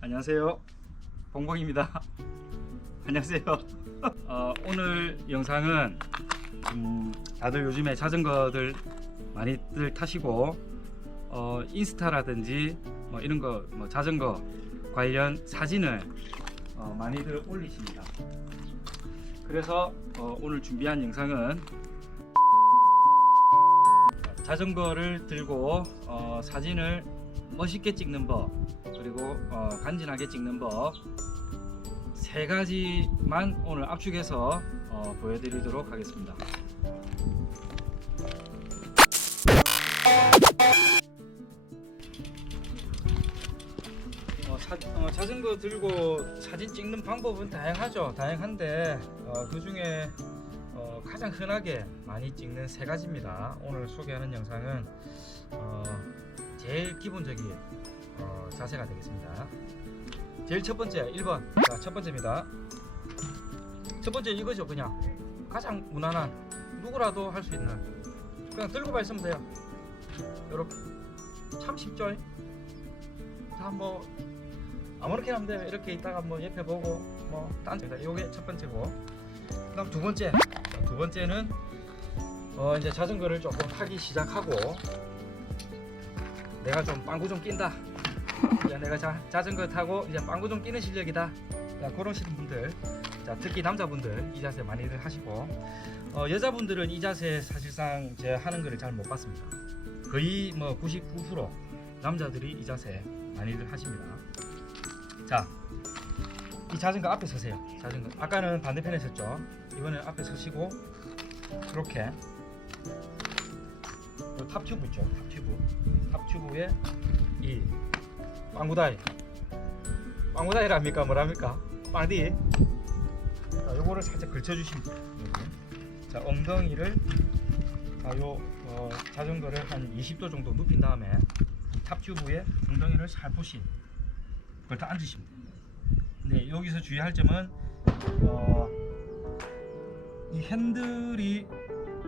안녕하세요. 봉봉입니다. 안녕하세요. 어, 오늘 영상은 음, 다들 요즘에 자전거들 많이들 타시고 어, 인스타라든지 뭐 이런 거 뭐 자전거 관련 사진을 어, 많이들 올리십니다. 그래서 어, 오늘 준비한 영상은 자전거를 들고 어, 사진을 멋있게 찍는 법 그리고 어, 간지나게 찍는 법 세 가지만 오늘 압축해서 어, 보여드리도록 하겠습니다. 어, 사, 어, 자전거 들고 사진 찍는 방법은 다양하죠. 다양한데 어, 그 중에 어, 가장 흔하게 많이 찍는 세 가지입니다. 오늘 소개하는 영상은 어, 제일 기본적인 어, 자세가 되겠습니다. 제일 첫 번째 1번. 자, 첫 번째입니다. 첫 번째 이거죠, 그냥 가장 무난한 누구라도 할 수 있는 그냥 들고만 있으면 돼요. 이렇게 참 쉽죠? 다뭐 아무렇게나 하면 돼요. 이렇게 있다가 뭐 옆에 보고 뭐 딴입니다. 이게 첫 번째고. 그다음 두 번째. 자, 두 번째는 어 이제 자전거를 조금 타기 시작하고 내가 좀 빵구 좀 낀다. 야, 내가 자, 자전거 타고 이제 빵구 좀 끼는 실력이다. 자, 그러시는 분들, 자, 특히 남자분들 이 자세 많이들 하시고 어, 여자분들은 이 자세 사실상 제 하는 거를 잘 못 봤습니다. 거의 뭐 99% 남자들이 이 자세 많이들 하십니다. 자, 이 자전거 앞에 서세요. 자전거 아까는 반대편에 섰죠. 이번엔 앞에 서시고 이렇게 요 탑튜브 있죠. 탑튜브. 탑튜브에 이 빵구다이. 빵구다이랍니까? 뭐랍니까? 빵디. 자, 요거를 살짝 걸쳐주시면 돼요. 자, 엉덩이를 자, 요 어, 자전거를 한 20도 정도 눕힌 다음에 이 탑튜브에 엉덩이를 살포시 다 앉으시면 돼요. 네, 여기서 주의할 점은 어, 이 핸들이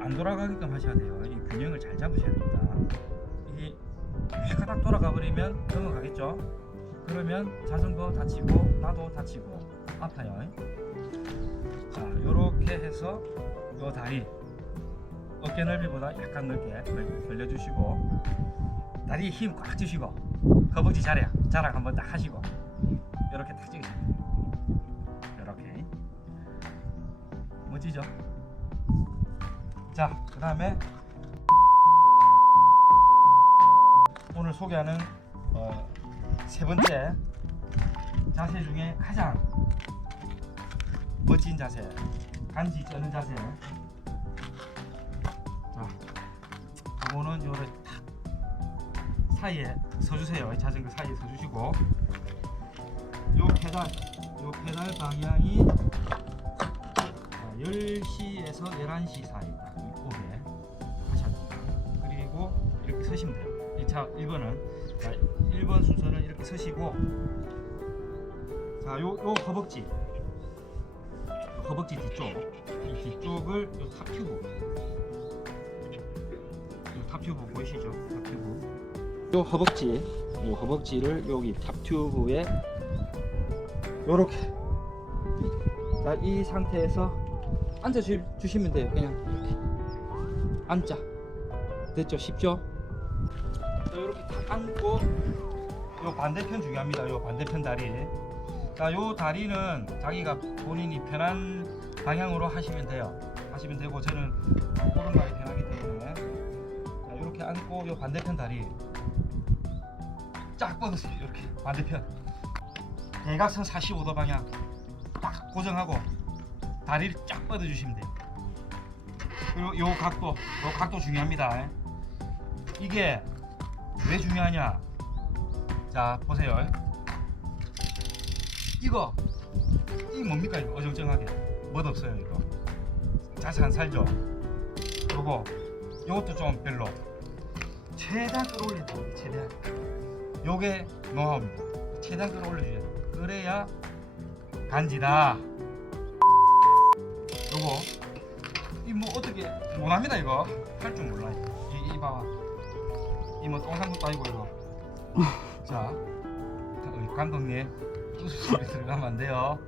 안 돌아가게끔 하셔야 돼요. 이 균형을 잘 잡으셔야 됩니다. 이게 휘가닥 돌아가 버리면 넘어가겠죠. 그러면 자전거 다치고 나도 다치고 아파요. 자, 요렇게 해서 요 다리 어깨 넓이보다 약간 넓게 벌- 벌려주시고 다리에 힘 꽉 주시고 허벅지 자랑 자랑 한번 딱 하시고 이렇게 탁 찍으시면 돼요. 이렇게 멋지죠? 자, 그 다음에 오늘 소개하는 어, 세 번째 자세 중에 가장 멋진 자세, 간지 쩌는 자세. 자, 이거는 요래 탁 사이에 서주세요. 이 자전거 사이에 서주시고 요 페달, 요 페달 방향이 10시에서 11시 사이 서시면 돼요. 2차 1번은 자, 1번 순서는 이렇게 서시고 자, 요, 요 허벅지 요 허벅지 뒤쪽 이 뒤쪽을 요 탑튜브 요 탑튜브 보이시죠? 탑튜브 요 허벅지 요 허벅지를 여기 탑튜브에 요렇게 자, 이 상태에서 앉아 주, 주시면 돼요. 그냥 이렇게 앉자. 됐죠? 쉽죠? 자, 이렇게 딱 앉고 요 반대편 중요합니다. 요 반대편 다리. 자, 요 다리는 자기가 본인이 편한 방향으로 하시면 돼요. 하시면 되고 저는 오른발이 편하기 때문에 자, 이렇게 앉고 요 반대편 다리 쫙 뻗으세요. 이렇게 반대편 대각선 45도 방향 딱 고정하고 다리를 쫙 뻗어 주시면 돼요. 그리고 요 각도, 요 각도 중요합니다. 이게 왜 중요하냐? 자 보세요. 이거 이 뭡니까 이거 어정쩡하게 멋 없어요 이거. 자세 안 살죠. 요거 요것도 좀 별로. 최대한 끌어올려야 돼요. 최대한. 요게 노하우입니다. 최대한 끌어올려줘야 돼요. 그래야 간지다. 요거 이 뭐 어떻게 못합니다 이거 할 줄 몰라 이, 이 봐봐 이뭐 똥산 것도 아니고 이거 자 자, 어이. 감독님 웃음소리 들어가면 안 돼요.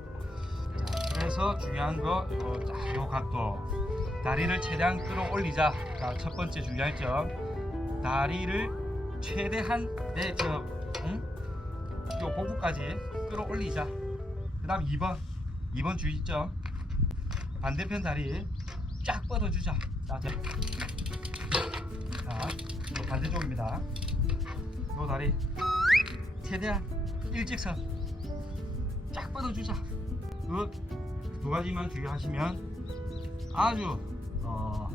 자, 그래서 중요한 거 요, 딱, 요 각도 다리를 최대한 끌어올리자. 자, 첫 번째 주의할 점 다리를 최대한 내저 응? 요 복부까지 끌어올리자. 그다음 2번 2번 주의점 반대편 다리 쫙 뻗어주자. 자, 자, 자요 반대쪽입니다. 요 다리 최대한 일직선 쫙 뻗어주자. 그두 가지만 주의하시면 아주 어,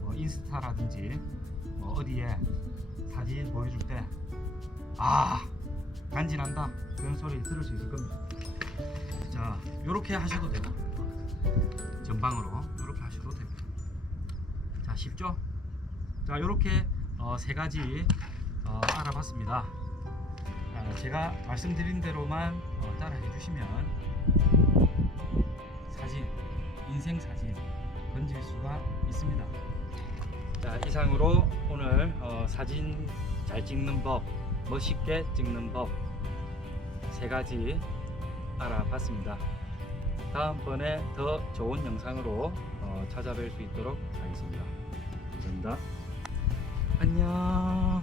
뭐 인스타라든지 뭐 어디에 사진 보여줄 때 아 간지난다 그런 소리 들을 수 있을 겁니다. 자, 요렇게 하셔도 되고 전방으로 요렇게 하셔도 됩니다. 자, 쉽죠? 자, 요렇게 어, 세 가지 어, 알아봤습니다. 아, 제가 말씀드린 대로만 어, 따라해 주시면 사진, 인생 사진 건질 수가 있습니다. 자, 이상으로 오늘 어, 사진 잘 찍는 법, 멋있게 찍는 법 세 가지 알아봤습니다. 다음번에 더 좋은 영상으로 어, 찾아뵐 수 있도록 하겠습니다. 감사합니다. 안녕.